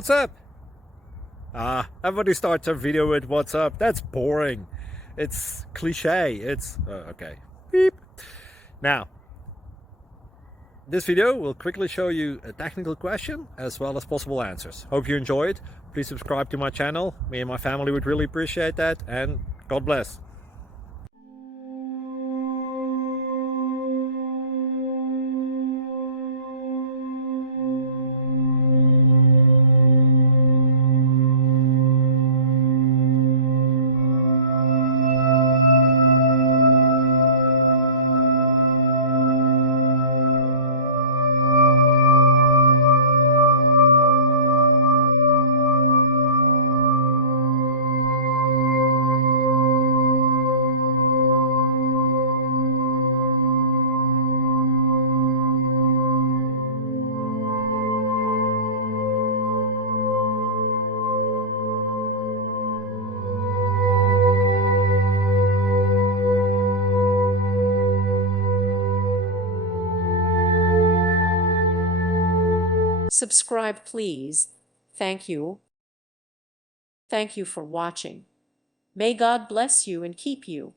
What's up? Everybody starts a video with what's up. That's boring. It's cliche. It's okay. Beep. Now, this video will quickly show you a technical question as well as possible answers. Hope you enjoy it. Please subscribe to my channel. Me and my family would really appreciate that, and God bless. Subscribe, please. Thank you. Thank you for watching. May God bless you and keep you.